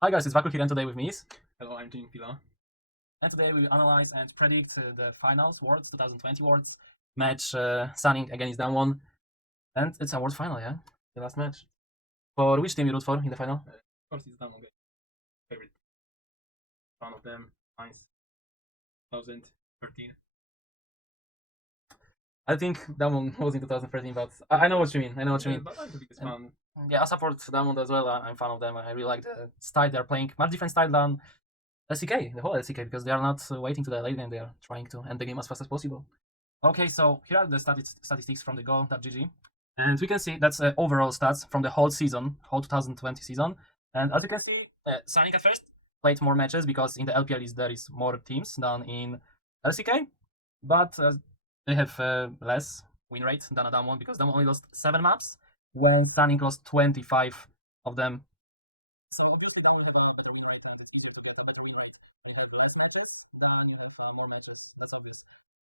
Hi guys, it's Vaku here and today with me is... Hello, I'm Jhin Fila. And today we will analyze and predict the finals, Worlds 2020 Worlds match Sunning against Damwon. And it's a Worlds final, yeah? The last match. For which team you root for in the final? Of course, it's Damwon. Favorite. One of them, nice. 2013. I think Damwon was in 2013, but I know what you mean. I know what you mean. But I'm the biggest fan. Yeah, I support Damwon as well. I'm a fan of them. I really like the style they're playing. Much different style than LCK, the whole LCK, because they are not waiting to the late game. They are trying to end the game as fast as possible. Okay, so here are the statistics from the go.gg. And we can see that's overall stats from the whole season, whole 2020 season. And as you can see, Sunning at first played more matches because in the LPL there is more teams than in LCK. But they have less win rate than Damwon because Damwon only lost 7 maps, when Sunning lost 25 of them. So obviously Damwon have a better win rate, and it's easier to get a better win rate. They have less matches than you have more matches. That's obvious.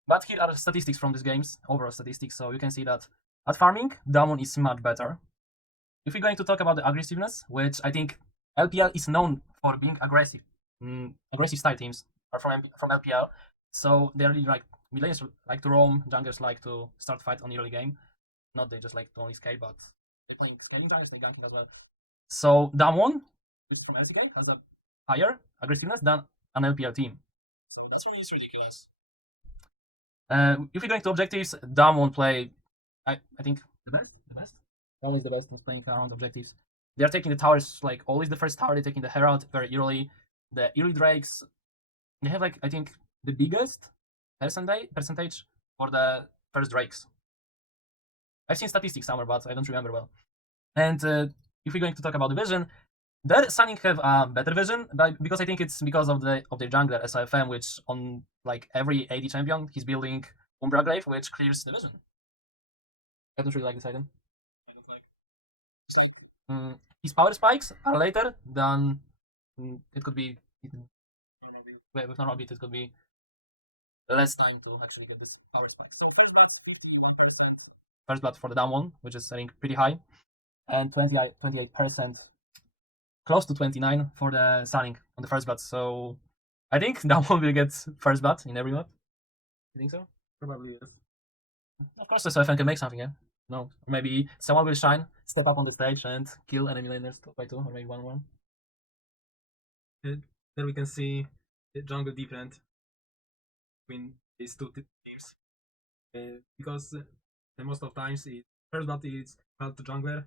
But here are the statistics from these games, overall statistics. So you can see that at farming, Damwon is much better. If we're going to talk about the aggressiveness, which I think LPL is known for being aggressive, aggressive style teams are from LPL. So they really like mid laners like to roam, junglers like to start fight on the early game. Not they just like to only scale, but they playing scaling junglers and ganking as well. So Damwon, which is from LCK, has a higher aggressiveness than an LPL team. So that's really ridiculous. If we're going to objectives, Damwon play, I think the best. Always the best of playing around objectives. They are taking the towers like always the first tower. They're taking the Herald very early. The early Drakes, they have like I think the biggest percentage for the first Drakes. I've seen statistics somewhere, but I don't remember well. And if we're going to talk about the vision, the Sunning have a better vision, because I think it's because of their jungler SIFM, which on like every AD champion he's building Umbra Glaive, which clears the vision. I don't really like this item. I don't like. His power spikes are later than it could be. With normal beat, it could be less time to actually get this power spike. So first blood for the Damwon, which is I think pretty high, and 28%, close to 29 for the Sunning on the first blood. So I think Damwon will get first blood in every map. You think so? Probably yes. Of course, the SFN can make something, yeah. No, maybe someone will shine, step up on the stage, and kill enemy laners 2x2 or maybe 1-1. There we can see the jungle different between these two teams, because most of times first blood is help to jungler.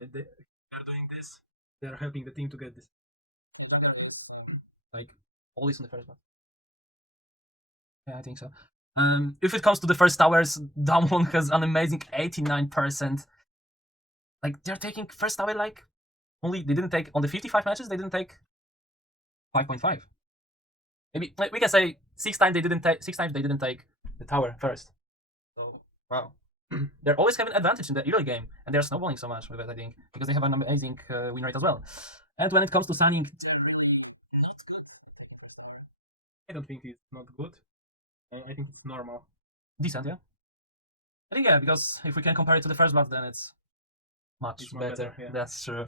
They are doing this. They are helping the team to get this. Like always on the first blood. Yeah, I think so. If it comes to the first towers, Damwon has an amazing 89%. Like they're taking first tower like only they didn't take on the 55 matches. They didn't take 5.5. Maybe like, we can say 6 times they didn't take the tower first. So wow, they're always having advantage in the early game, and they're snowballing so much with it. I think because they have an amazing win rate as well. And when it comes to Sunning, not good. I don't think it's not good. I think it's normal. Decent, yeah. I think yeah, because if we can compare it to the first blood, then it's much better. Yeah. That's true.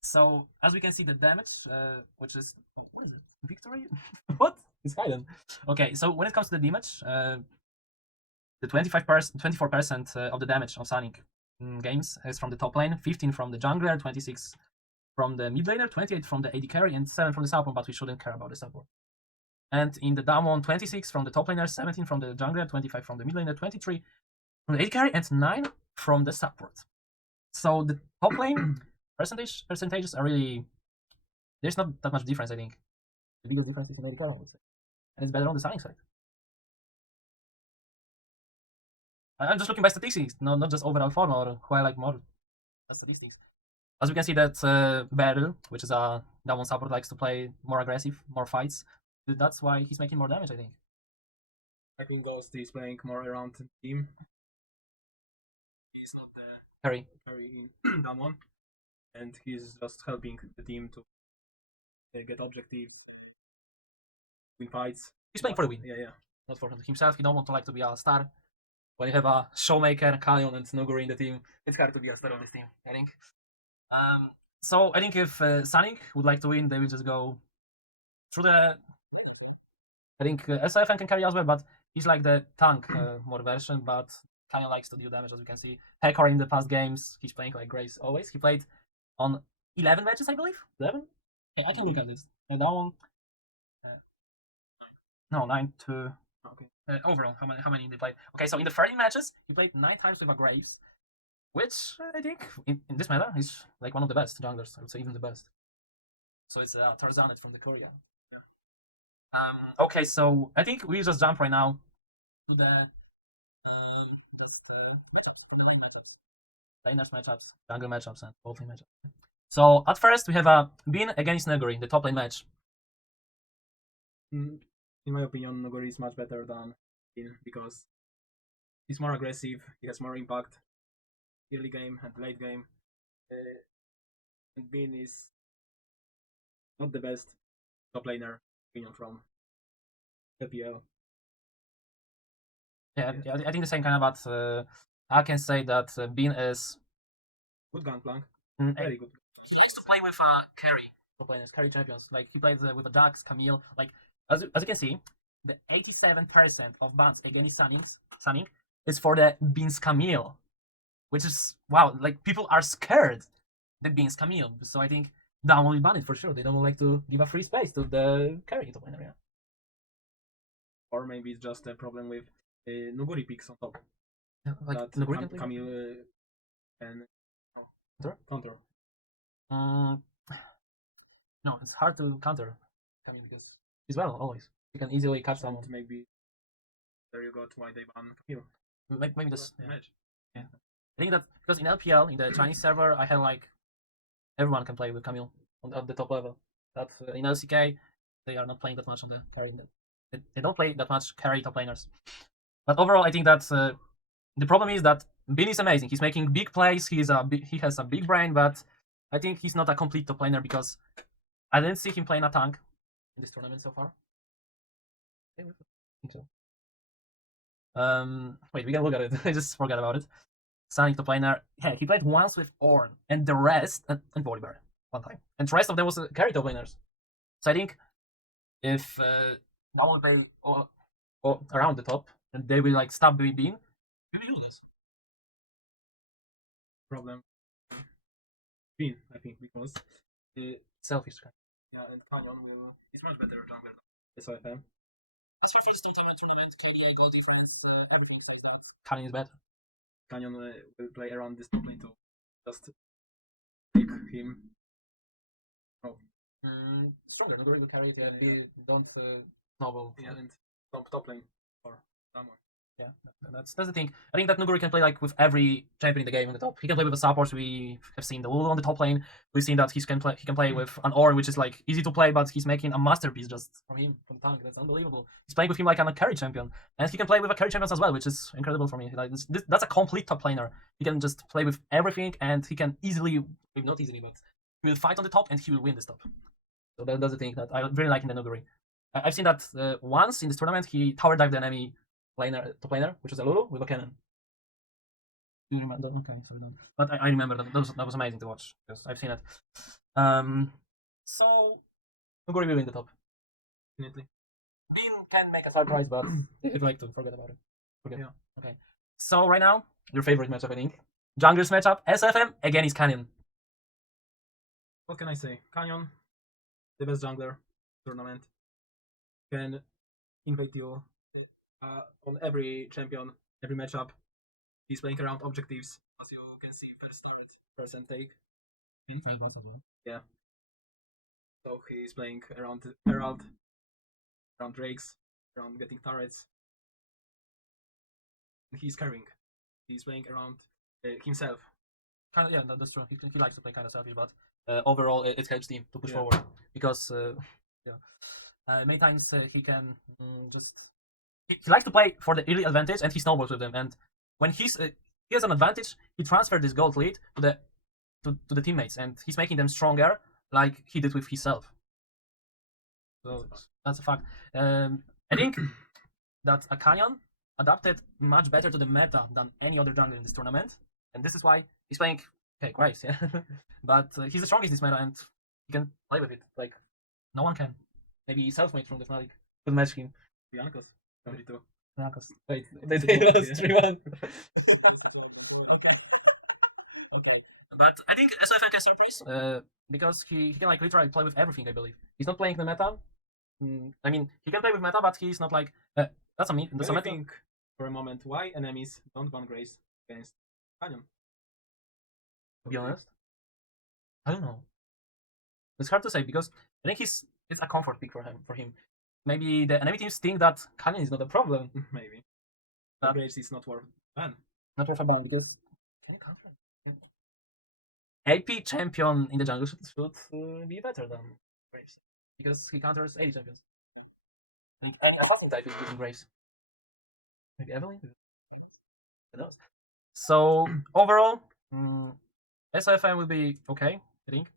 So as we can see, the damage, which is what is it? Victory? What? It's hidden. Okay, so when it comes to the damage, the 24% of the damage of Sunning games is from the top lane, 15 from the jungler, 26 from the mid laner, 28 from the AD carry, and 7 from the support. But we shouldn't care about the support. And in the Damwon, 26 from the top laner, 17 from the jungler, 25 from the mid laner, 23 from the AD carry, and 9 from the support. So the top lane percentages are really, there's not that much difference, I think. The bigger difference is in AD carry, and it's better on the Sunning side. I'm just looking by statistics, not just overall form or who I like more. That's statistics. As we can see that Beryl, which is a Damwon support, likes to play more aggressive, more fights. That's why he's making more damage, I think. Michael Ghost is playing more around the team. He's not the carry in Damwon, and he's just helping the team to get objectives, win fights. He's playing for the win. Yeah. Not for himself. He don't want to like to be a star. When you have a showmaker, Kalion, and Noguri in the team, it's hard to be a star on this team, I think. So I think if Sunning would like to win, they will just go through the. I think SFN can carry as well, but he's like the tank more version, but kind of likes to deal damage as we can see. Pekor in the past games, he's playing like Grace always. He played on 11 matches, I believe. 11? Okay, I can look at this. And that one. No, 9 to. Okay. Overall, how many did he play? Okay, so in the 30 matches, he played 9 times with a Graves, which I think in this meta is like one of the best junglers. I would say even the best. So it's Tarzanet from the Korea. Okay, so I think we just jump right now to the matchups, laners matchups, jungle matchups, and bot lane matchups. So at first we have a Bin against Neguri, the top lane match. In my opinion, Nogori is much better than Bin because he's more aggressive, he has more impact early game and late game. And Bin is not the best top laner opinion from LPL. Yeah, I think the same kind of, but I can say that Bin is good gangplank, mm, very good. He likes to play with carry top laners, carry champions. Like he plays with a Jax, Camille. Like as you can see, the 87% of bans against Sunning is for the Bin's Camille, which is wow. Like people are scared the Bin's Camille. So I think that will be banned for sure. They don't like to give a free space to the carry top laner. Yeah. Or maybe it's just a problem with Noguri picks on top. Yeah, like that Noguri can play. Camille can counter. No, it's hard to counter Camille because he's well always. You can easily catch someone. Maybe there you got why they ban Camille. Maybe this match. Yeah. I think that because in LPL in the Chinese server I had like everyone can play with Camille at the top level. That in LCK they are not playing that much on the carry. They don't play that much carry top laners. But overall, I think that the problem is that Bin is amazing. He's making big plays. He has a big brain, but I think he's not a complete top laner because I didn't see him playing a tank in this tournament so far. I think so. Wait, we can look at it. I just forgot about it. Sunning top laner. Yeah, he played once with Ornn, and the rest and Volibear one time, and the rest of them was carry top laners. So I think if that will play around the top, and they will like stop Bin, we will use this. Problem. Bin, I think, because Selfish. Yeah, and Canyon is much better jungler than SOFM. As for first tournament, Canyon got different everything turns out. Canyon is better. Canyon will play around this top lane to just take him. Oh. Stronger, Noguri will carry it, yeah. They don't noble. Yeah, and top lane or someone. Yeah, that's the thing. I think that Noguri can play like with every champion in the game on the top. He can play with the supports. We have seen the Lulu on the top lane. We've seen that he can play with an Ornn, which is like easy to play, but he's making a masterpiece just from him from the tank. That's unbelievable. He's playing with him like a carry champion, and he can play with a carry champions as well, which is incredible for me. Like that's a complete top laner. He can just play with everything, and he can easily, maybe not easily, but he will fight on the top and he will win this top. So that's the thing that I really like in the Noguri. I've seen that once in this tournament he tower dived the enemy top laner, which was a Lulu with a cannon. Do you remember? Okay, sorry, no. But I remember that was amazing to watch because I've seen it. So Noguri will win the top. Definitely. Bin can make a surprise, but if you like to forget about it. Yeah. Okay. So right now, your favorite matchup, I think. Junglers matchup, SFM against Canyon. What can I say? Canyon, the best jungler tournament, can invade you on every champion, every matchup. He's playing around objectives, as you can see, first turret, first and take. Yeah. So he's playing around Herald, around Drakes, around getting turrets. He's carrying. He's playing around himself. Kind of, yeah, that's true. He likes to play kind of selfish, but overall it helps team to push forward because many times he can just he likes to play for the early advantage and he snowballs with them. And when he has an advantage, he transfers this gold lead to the teammates, and he's making them stronger, like he did with himself. So that's a fact. I think that a Canyon adapted much better to the meta than any other jungler in this tournament, and this is why he's playing Okay, Grace, yeah. But he's the strongest in this meta, and he can play with it. Like, no one can. Maybe self-made from the Fnatic could match him. Biancos, 72. Biancos. Wait, It's a they goal, lost yeah. 3-1. Okay. But I think SFN can surprise because he can like literally play with everything, I believe. He's not playing the meta. I mean, he can play with meta, but he's not like that's a me. That's a Can you meta. think for a moment why enemies don't ban Grace against Canyon? To be honest, I don't know. It's hard to say because I think it's a comfort pick for him. Maybe the enemy teams think that Canyon is not a problem. Maybe. But But Grace is not worth ban. not worth a ban because can you counter? AP champion in the jungle should be better than Graves because he counters AD champions. And attacking type is using Graves. Maybe Evelyn? Who knows? So overall, SFM will be okay, I think.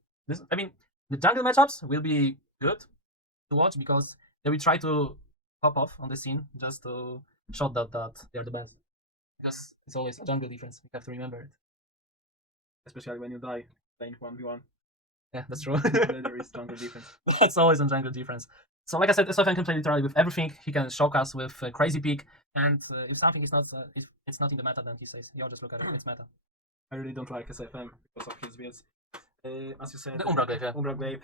I mean, the jungle matchups will be good to watch because they will try to pop off on the scene just to show that they're the best. Because it's always a jungle defense. We have to remember it. Especially when you die playing 1v1. Yeah, that's true. There is jungle defense. It's always on jungle defense. So like I said, SFN can play literally with everything. He can shock us with a crazy pick, and if something is not, if it's not in the meta, then he says, "Yo, just look at it, it's meta." I really don't like SFM because of his builds. As you said, The Umbra Glaive, yeah. Umbra Glaive,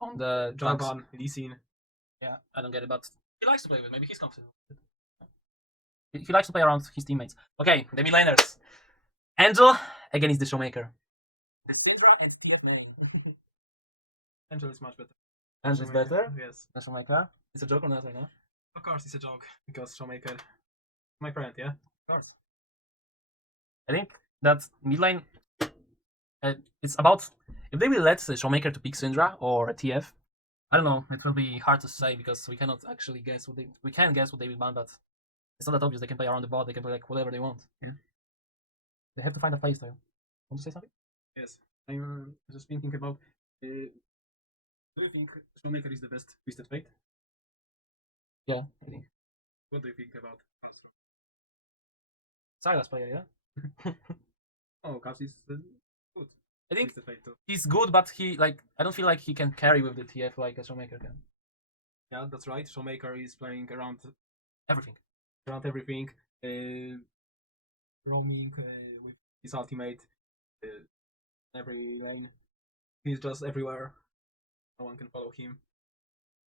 On the tanks. Jarvan, Lee Sin. Yeah, I don't get it, but he likes to play with. Maybe he's confident. He likes to play around his teammates. Okay, the mid laners. Angel again is the showmaker. The Angel and TF Mary. Angel is much better. Angel is better. Yes. The showmaker. It's a joke or not right now? Of course, it's a joke because Showmaker, my friend, yeah. Of course. I think that mid lane. It's about if they will let the showmaker to pick Syndra or a TF. I don't know. It will be hard to say because we cannot actually guess what we can guess what they will ban, but it's not that obvious. They can play around the bot. They can play like whatever they want. Yeah. They have to find a playstyle. Want to say something? Yes. I'm just thinking about. Do you think Showmaker is the best Twisted Fate? Yeah, I think. What do you think about Frostro? Silas player, yeah. Oh, Caps is good. I think Twisted Fate too. he's good, but I don't feel like he can carry with the TF like a showmaker can. Yeah, that's right. Showmaker is playing around Everything. everything. Roaming with his ultimate. Every lane. He's just everywhere. No one can follow him.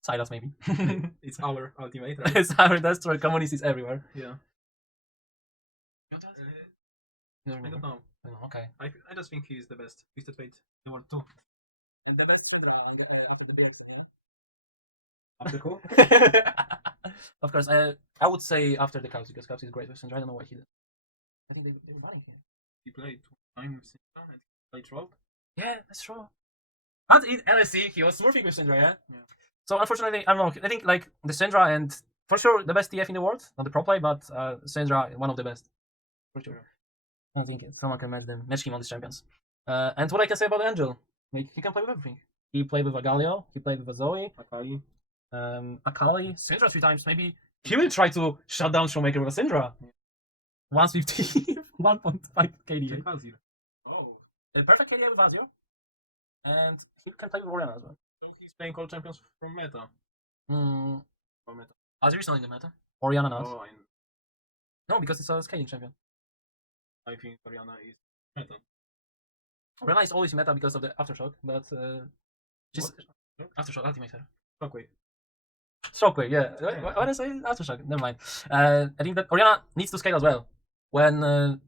Silas maybe. It's our ultimate, right? It's our destroy communities everywhere. Yeah. I I don't know. Okay. I just think he's the best Twisted Fate in the world too. And the best after the Beerson, yeah? After who? Of course, I would say after the Caps because Caps is great version. I don't know what he did. I think they were banning him. He played 2 times and played Troll. Yeah, that's true. But in LEC, he was smurfing with Syndra, yeah? So unfortunately, I don't know. I think like the Syndra and for sure the best TF in the world, not the pro play, but Syndra one of the best for sure. I don't think someone can match him on these champions. And what I can say about Angel, like he can play with everything. He played with a Galio, he played with a Zoe, Akali. Akali, Syndra 3 times. Maybe he will try to shut down Showmaker with a Syndra. 150, 1.5 KDA. Oh. The perfect KDA with Azure. And he can play with Orianna as well. So he's playing all champions from meta. From meta. Azure is not in the meta. Orianna not. Oh, No, because it's a scaling champion. I think Orianna is meta. Orianna is always meta because of the Aftershock, but just Aftershock ultimate her. Shockwave. Shockwave, yeah. Why did I say Aftershock? Never mind. I think that Orianna needs to scale as well. When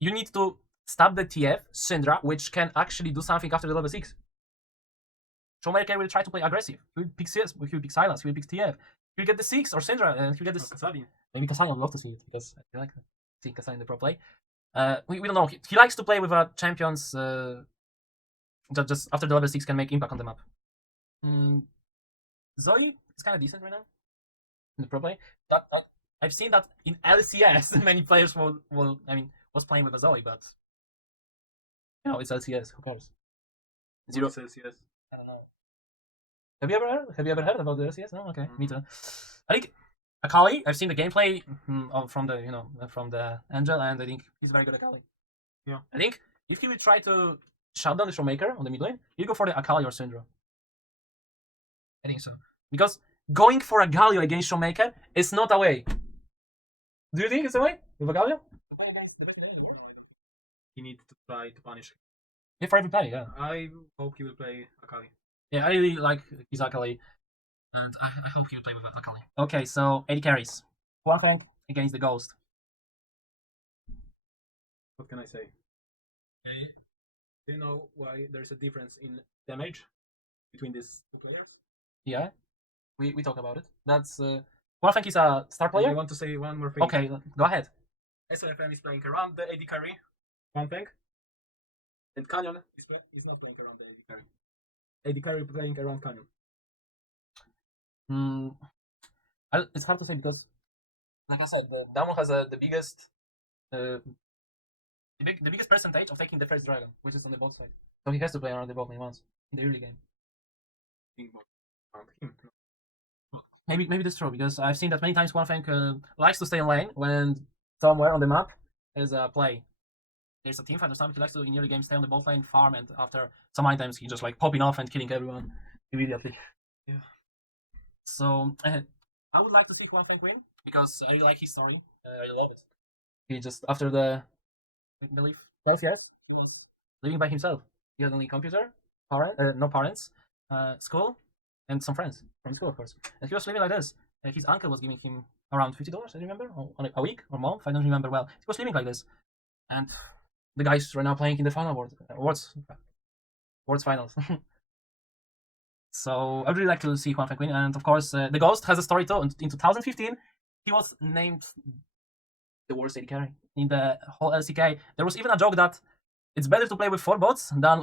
you need to stab the TF, Syndra, which can actually do something after the level 6. Showmaker will try to play aggressive. He will pick CS, he will pick Silas, he will pick TF. He'll get the 6 or Syndra, and he'll get this. Kassadin. Maybe Kassadin, I'd love to see it because I like seeing Kassadin in the pro play. We don't know. He likes to play with champions just after the level 6 can make impact on the map. Zoe is kind of decent right now in the pro play. I've seen that in LCS, many players was playing with a Zoe, but you know, it's LCS. Who cares? Zero LCS. I don't know. Have you ever heard about the LCS? No, okay, me too. I think Akali. I've seen the gameplay from the Angel, and I think he's very good at Akali. Yeah. I think if he will try to shut down the Showmaker on the mid lane, he'll go for the Akali or Syndra. I think so. Because going for a Galio against Showmaker is not a way. Do you think it's a way with a Galio? He needs to try to punish. Yeah, for every play, yeah. I hope he will play Akali. Yeah, I really like his Akali. And I hope he will play with Akali. Okay, so 80 carries. One thing against the Ghost. What can I say? Do you know why there's a difference in damage between these two players? Yeah, we talked about it. That's one thing is a star player. I want to say one more thing. Okay, go ahead. SOFM is playing around the AD carry. One thing. And Canyon is not playing around the AD carry. AD carry playing around Canyon. It's hard to say because, like I said, Damwon has the biggest, the biggest percentage of taking the first dragon, which is on the bot side. So he has to play around the bot lane once in the early game. Think around him. Maybe that's true because I've seen that many times. One thing likes to stay in lane when somewhere on the map is a play. There's a team fight or something. He likes to in early game stay on the bot lane, farm, and after some items he just like popping off and killing everyone immediately. Yeah. So I would like to see Juan Feng win because I really like his story. I really love it. He just after the I believe LCS, he was living by himself. He had only computer, no parents, school, and some friends from school, of course. And he was living like this. His uncle was giving him around $50, I remember, on a week or month. I don't remember well. He was living like this, and the guys right now playing in the final words finals. So I would really like to see Juan Feng win, and of course the Ghost has a story too. In 2015, he was named the worst AD carry in the whole LCK. There was even a joke that it's better to play with 4 bots than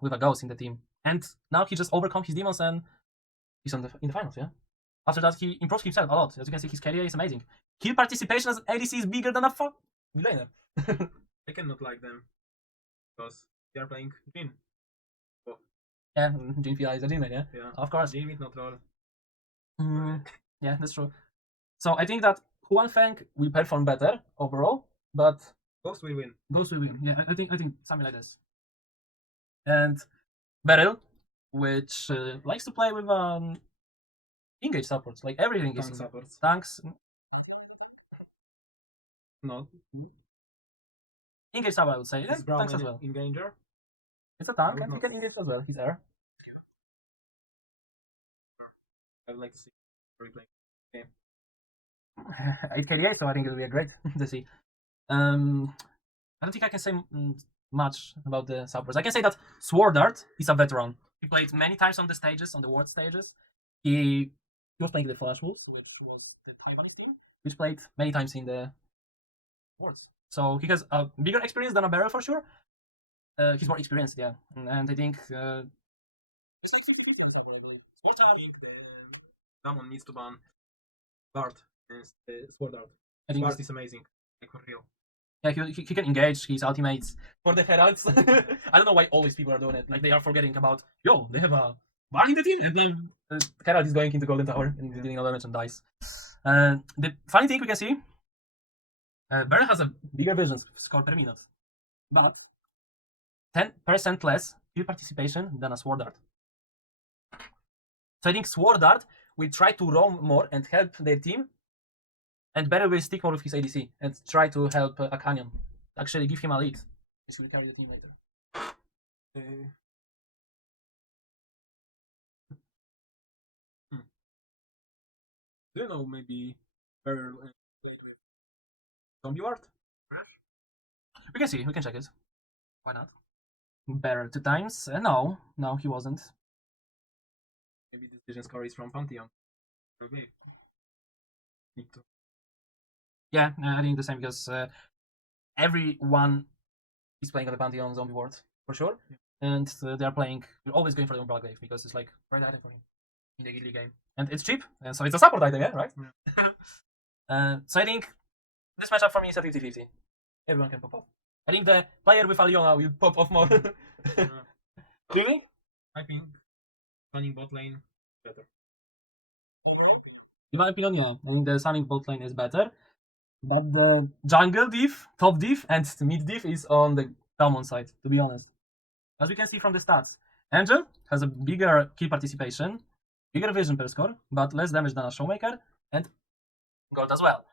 with a Ghost in the team. And now he just overcome his demons and he's in the finals. Yeah. After that, he improved himself a lot. As you can see, his career is amazing. Kill participation as an ADC is bigger than a laner. I cannot like them because they are playing Jhin. Yeah, Jhin Fila is a Jhin, yeah? Yeah. Of course. Jhin with not roll. Yeah, that's true. So I think that Juan Feng will perform better overall, but Ghost will win. Ghost will win. Yeah, I think something like this. And Beryl, which likes to play with engage supports, like everything Tank is supports. tanks. No. Engage support, I would say. Yeah, Is Brown tanks as well. Engager? It's a tank, would and he not can engage as well. He's air. I would like to see replay. I carry, so I think it will be great to see. I don't think I can say much about the supports. I can say that Sword Art is a veteran. He played many times on the stages, on the world stages. He was playing the Flash Wolves, which was the Taiwanese team, which played many times in the worlds. So he has a bigger experience than a Beryl for sure. He's more experienced, yeah. And I think it's like 50-50 on Cyber, I believe. What I think someone needs to ban Guard against Sword Art. I think Guard is amazing, like for real. Yeah, he can engage his ultimates for the Heralds. I don't know why all these people are doing it. Like they are forgetting about, yo, they have a bar in the team, and then Herald is going into Golden Tower and dealing all damage and dies. The funny thing we can see, Beryl has a bigger vision score per minute, but 10% less kill participation than a Sword Art. So I think Sword Art will try to roam more and help their team, and Beryl will stick more with his ADC and try to help a Canyon. Actually give him a lead, which will carry the team later. Do you know maybe Beryl played with Zombie Ward? We can see, we can check it. Why not? Beryl 2 times? No, he wasn't. Maybe this vision score is from Pantheon. Maybe. Yeah, I think the same because everyone is playing on the Pantheon Zombie Ward for sure, and they are playing. They're always going for the Umbral Glaive because it's like right item for him in the early game, and it's cheap, and so it's a support item, yeah, right? Yeah. So I think this matchup for me is a 50-50. Everyone can pop off. I think the player with Aliona will pop off more. Really? I think Sunning bot lane better. Overall? In my opinion, yeah. I mean, the Sunning bot lane is better. But the jungle diff, top diff, and mid diff is on the Damwon side, to be honest. As we can see from the stats, Angel has a bigger kill participation, bigger vision per score, but less damage than a Showmaker, and gold as well.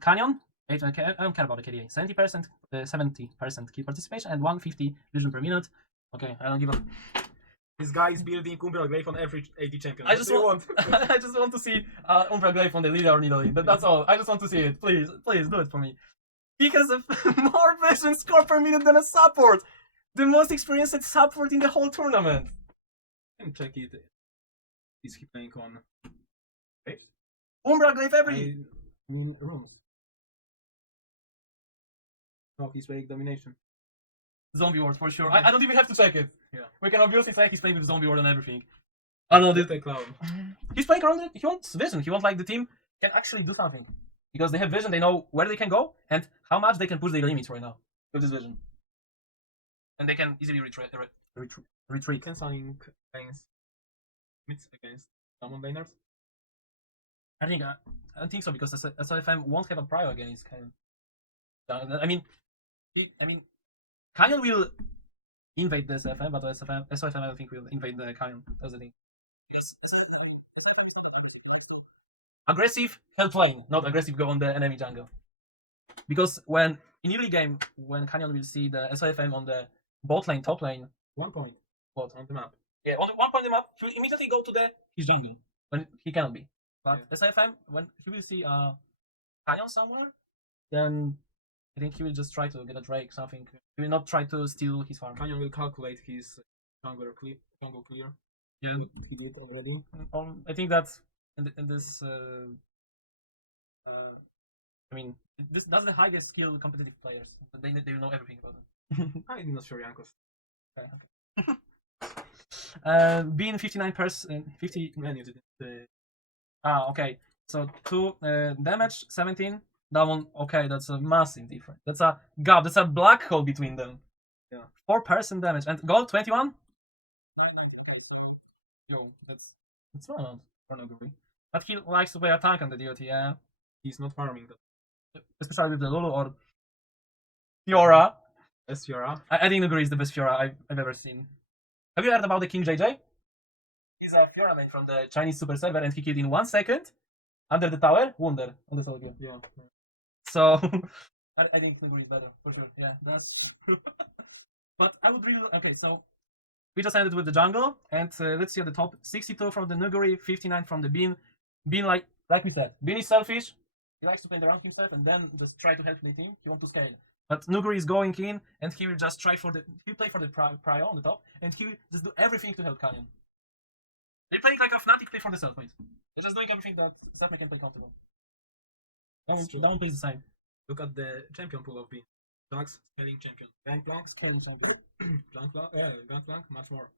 Canyon, I don't care about the KDA. 70% kill participation and 150 vision per minute. Okay, I don't give a. This guy is building Umbral Glaive on every AD champion. I What just do you want, I just want to see Umbra Glaive on the leader or Nidalee. That's all. I just want to see it. Please, please do it for me. He has a more vision score per minute than a support. The most experienced support in the whole tournament. And check it. Is he playing on? Umbra Glaive every. Room. No, he's playing domination. Zombie Ward for sure. I don't even have to check it. Yeah. We can obviously say he's playing with Zombie Ward and everything. I don't know. This a clown. He's playing around it. He wants vision. He wants like the team can actually do something because they have vision. They know where they can go and how much they can push their limits right now with this vision, and they can easily retreat. Can Sunning against Damwon laners? I don't think so because SOFM won't have a prio against Canyon. I mean, Canyon will invade the SOFM, but SOFM I don't think will invade the Canyon. That's the thing. Aggressive help lane, not aggressive go on the enemy jungle. Because when in early game, when Canyon will see the SOFM on the bot lane, top lane, 1 point. What on the map? Yeah, on 1 point on the map, he will immediately go to his jungle when he cannot be. But Yeah. SOFM, when he will see Canyon somewhere, then I think he will just try to get a Drake, something. He will not try to steal his farm. Canyon will calculate his jungle clear. Yeah, he did already. I think that in this, that's the highest skill competitive players. They will know everything about it. I'm not sure, Jankos. Okay. Being 59%, 50. Man, you didn't. Okay. So 2 damage, 17. That one, okay, that's a massive difference. That's a gap. That's a black hole between them. Yeah. 4% damage and gold 21. Yo, that's not a pornography. But he likes to play a tank on the DOT, yeah. He's not farming that. Especially with the Lulu or Fiora. As Fiora. I think Nuguri is the best Fiora I've ever seen. Have you heard about the King JJ? He's a Fiora main from the Chinese super server and he killed in 1 second under the tower. Wonder on the solo game. Yeah. So I think Nuguri is better for sure. Yeah, that's true. But I would really okay. So we just ended with the jungle, and let's see at the top: 62 from the Nuguri, 59 from the Bean. Bean, like we said, Bean is selfish. He likes to play around himself and then just try to help the team. He wants to scale. But Nuguri is going in, and he will just try for the. He'll play for the prio on the top, and he will just do everything to help Canyon. They play like a Fnatic play for the self-made. They're just doing everything that self-made can play comfortable. That one plays the same. Look at the champion pool of B. Jax, scaling champion. Gangplank, Scaling champion. Gangplank, much more.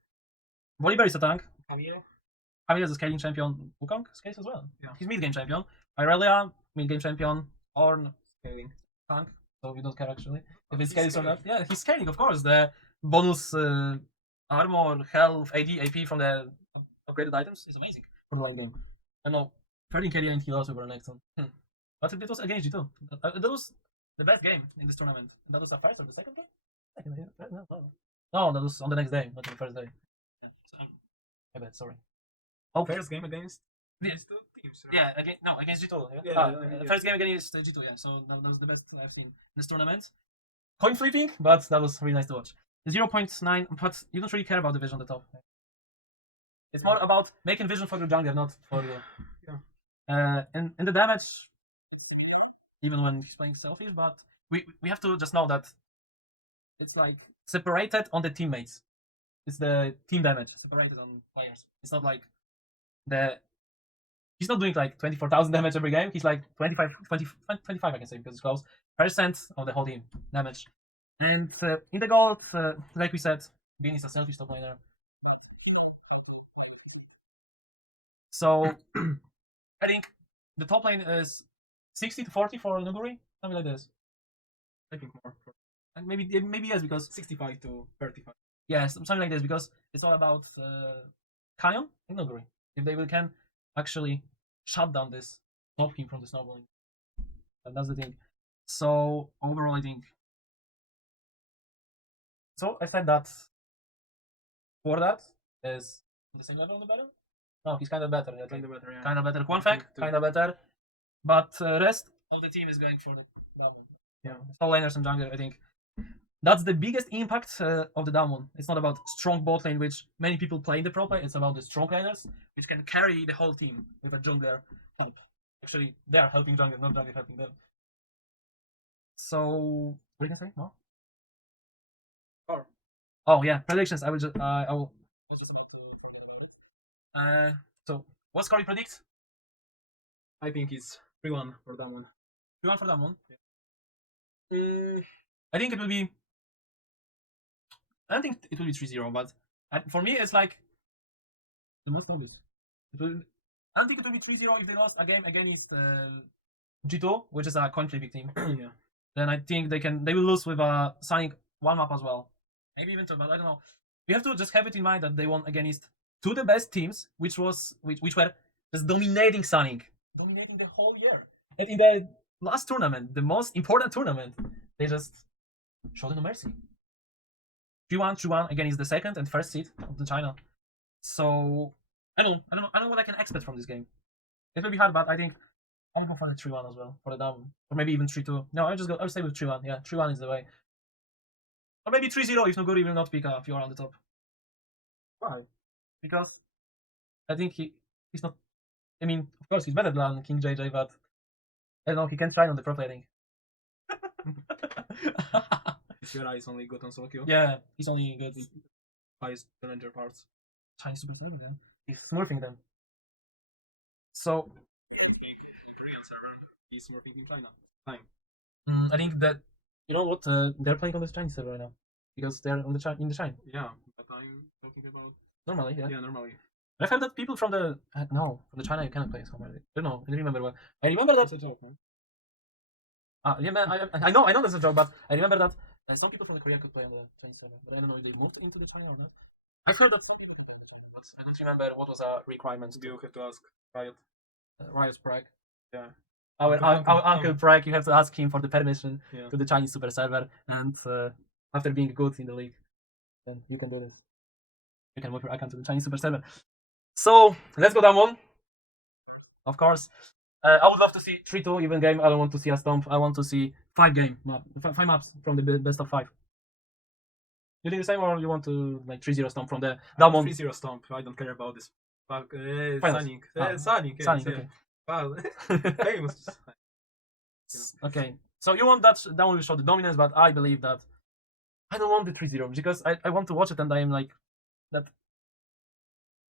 Volibear is a tank. Camille. Camille is a scaling champion. Wukong scales as well. Yeah. He's mid-game champion. Irelia, mid-game champion. Ornn, Scaling. tank. So we don't care actually. If it scales or not. Yeah, he's scaling, of course. The bonus armor, health, AD, AP from the upgraded items is amazing. For the long game. I know. 13 KD and heal also for the next one. But it was against G2. That was the best game in this tournament. That was the first or the second game? No, that was on the next day, not the first day. Yeah, my bad, sorry. Oh, first game against these two teams, right? Yeah, against G2. Yeah. First game against G2, yeah. So that was the best I've seen in this tournament. Coin flipping, but that was really nice to watch. 0.9, but you don't really care about the vision on the top. It's more about making vision for your jungler, not for you. Yeah. And the damage, even when he's playing selfish, but we have to just know that it's like separated on the teammates. It's the team damage separated on players. It's not like he's not doing like 24,000 damage every game. He's like 25 I can say because it's close. Percent of the whole team damage. And in the gold, like we said, Bean is a selfish top laner. So I think the top lane is 60 to 40 for Nuguri, something like this. I think more. And maybe yes, because 65 to 35. yes, something like this, because it's all about Canyon and Nuguri. If they can actually shut down this, stop him from the snowballing. And that's the thing. So overall, I think So I said that for that is the same level on the better. No, he's kind of better. Yeah, Kind of better, yeah. kind of better. Quanfang, kind of better. But rest of the team is going for the Damwon. Yeah. Soul laners and jungler, I think. That's the biggest impact of the Damwon. It's not about strong bot lane, which many people play in the pro play. It's about the strong laners, which can carry the whole team with a jungler help. Actually, they are helping jungler, not jungler helping them. So, what can I say more? Oh yeah, predictions. I will just I will. I was just about to forget about it. So, what score you predict? I think it's 3-1 for Damwon. 3-1 for Damwon. Yeah. I think it will be. I don't think it will be 3-0, but for me, it's like the most obvious. I don't think it will be 3-0 if they lost a game against G2, which is a coin flipping team. Yeah. Then I think they will lose with a Sunning one map as well. Maybe even two, but I don't know. We have to just have it in mind that they won against two of the best teams, which were just dominating Sunning, dominating the whole year. And in the last tournament, the most important tournament, they just showed no mercy. 3-1 against the second and first seed of the China. So I don't know what I can expect from this game. It will be hard, but I think I'll go for the 3-1 as well for the Damwon, or maybe even 3-2. No, I'll stay with 3-1. Yeah, 3-1 is the way. Or maybe 3-0 if Noguri will not pick a Fiora on the top. Why? Because I think he's not. I mean, of course, he's better than King JJ, but I don't know, he can shine on the pro plating. Fiora is only good on solo queue. Yeah, he's only good with Highest challenger parts. Chinese super server, yeah. He's smurfing them. So Korean server, he's smurfing in China. Time. I think that you know what they're playing on this Chinese server right now because they're on the in the China. Yeah, but I'm talking about Normally, yeah. Yeah, normally. I've heard that people from the no from the China you cannot play somewhere. I don't know. I don't remember what. I remember that. That's a joke, man. Yeah, man. I know that's a joke, but I remember that some people from the Korea could play on the Chinese server, but I don't know if they moved into the China or not. I've heard that some people could play on the China, but I don't remember what was a requirement. You have to ask Riot. Riot's Prague. Yeah. Our Uncle Prague, you have to ask him for the permission Yeah. to the Chinese super server, and after being good in the league, then you can do this. You can move your account to the Chinese super server. So let's go Damwon. Of course, I would love to see 3-2 even game. I don't want to see a stomp. I want to see 5 maps from the best of 5. You think the same, or you want to like 3-0 stomp from the Damwon? 3-0 stomp. I don't care about this. Finals. Sunning. Sunning. Sunning, Yeah. okay. Wow. Famous. Okay, so you want that Damwon will show the dominance, but I believe that I don't want the 3-0 because I want to watch it and I am like that.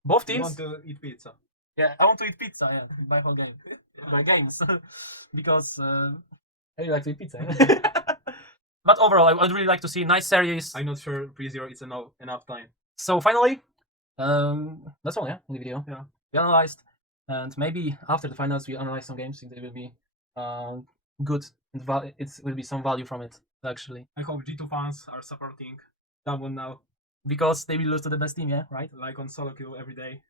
Both teams. You want to eat pizza. Yeah, I want to eat pizza. Yeah, by whole game, by games, because I really like to eat pizza. But overall, I'd really like to see nice series. I'm not sure 3-0 is enough time. So finally, that's all. Yeah, in the video. Yeah. We analyzed, and maybe after the finals we analyze some games if they will be good and it will be some value from it actually. I hope G2 fans are supporting Damwon now, because they will lose to the best team. Yeah, right. like on solo queue every day.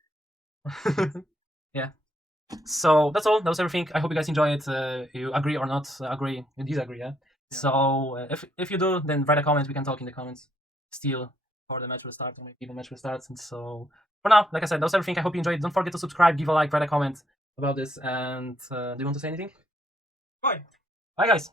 Yeah. So that's all. That was everything. I hope you guys enjoy it. You agree or not? Agree? You disagree? Yeah. So if you do, then write a comment. We can talk in the comments still before the match will start, or maybe even match will start. And so for now, like I said, that was everything. I hope you enjoyed. Don't forget to subscribe, give a like, write a comment about this. And do you want to say anything? Bye. Bye, guys.